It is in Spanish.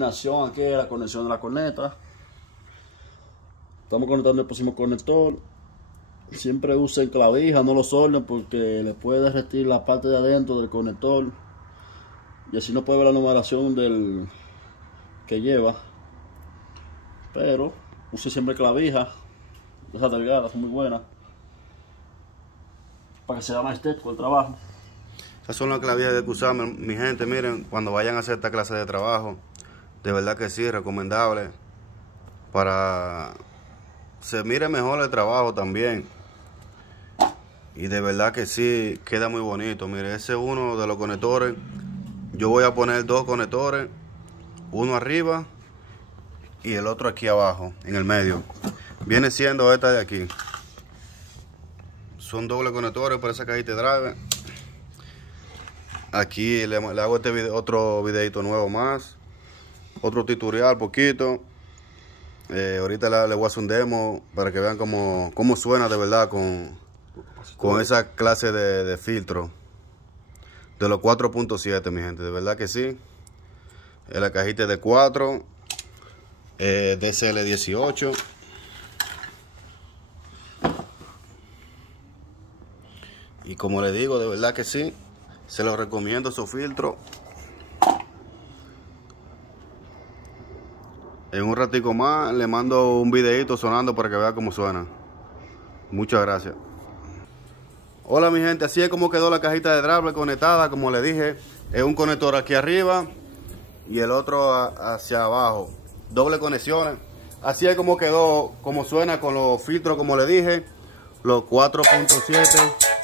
Aquí la conexión de la corneta. Estamos conectando el próximo conector. Siempre usen clavija, no lo solden porque le puede derretir la parte de adentro del conector y así no puede ver la numeración del que lleva. Pero use siempre clavija. Esas delgadas son muy buenas para que sea más estético el trabajo. Esas son las clavijas de que usamos, mi gente. Miren, cuando vayan a hacer esta clase de trabajo, de verdad que sí, recomendable para se mire mejor el trabajo también. Y de verdad que sí, queda muy bonito. Mire, ese es uno de los conectores. Yo voy a poner dos conectores, uno arriba y el otro aquí abajo, en el medio. Viene siendo esta de aquí. Son dobles conectores para esa cajita de driver. Aquí le hago otro videito nuevo más. Otro tutorial poquito. Ahorita le voy a hacer un demo para que vean cómo suena de verdad con esa clase de filtro de los 4.7, mi gente. De verdad que sí. La cajita de 4 DCL18. Y como le digo, de verdad que sí, se los recomiendo su filtro. En un ratico más le mando un videito sonando para que vea cómo suena. Muchas gracias. Hola mi gente, así es como quedó la cajita de driver conectada. Como le dije, es un conector aquí arriba y el otro hacia abajo. Doble conexiones. Así es como quedó, como suena con los filtros, como le dije. Los 4.7.